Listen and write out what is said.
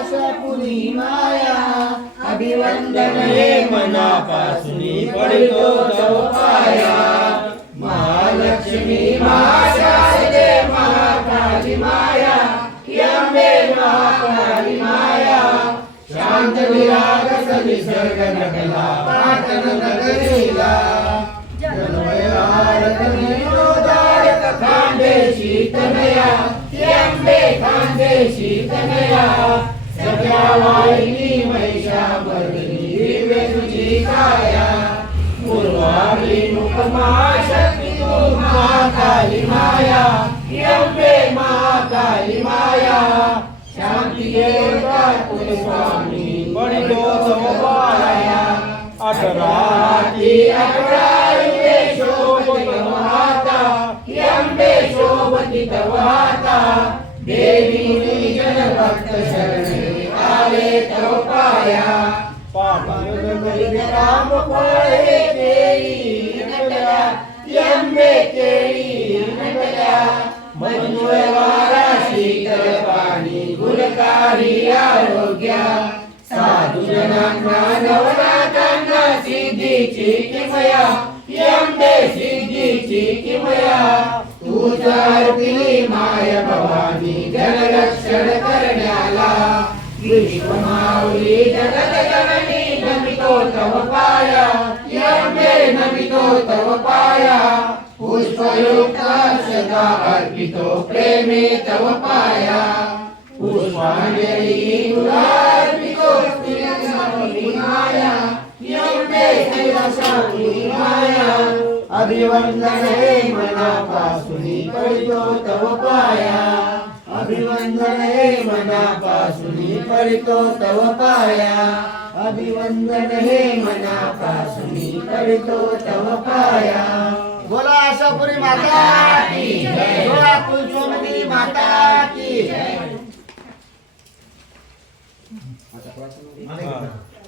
आशापुरी माया. अभिवंदन हे मनापासून पडतो तव पाया. महालक्ष्मी महाशारदे महाकाली माया. अंबे महाकाली माया. शांत विरागस निसर्ग नगला पाटन नगरीला. जनमयारक विनोदारक खांदेशी तनया यंबे खांदेशी तनया देवी जन भक्त शरणे आले तव पाया. राम फळे केळी नटल्या यंबे केळी नटल्या मंजुळ वारा पाणी गुणकारी आरोग्या साधू जनांना नवनाथांना सिद्धीची किमया यंबे सिद्धीची किमया तुझा अर्पिली माय भवानी जनरक्षण करण्याला विश्वमाऊली नमितो तव पाया यंबे नमितो तव पाया पुष्पयुक्त सदा अर्पितो प्रेमे तव पाया पुष्पांजली तुला अर्पितो माया यंबे माया अभिवंदन हे परितो तव पाया अभिवन्दने हे मनापासून परितो तव पाया अभिवंदन हे मनापासून करतो तव पाया. बोला आशापुरी माता की बोला कुलस्वामिनी माता की जय. हा.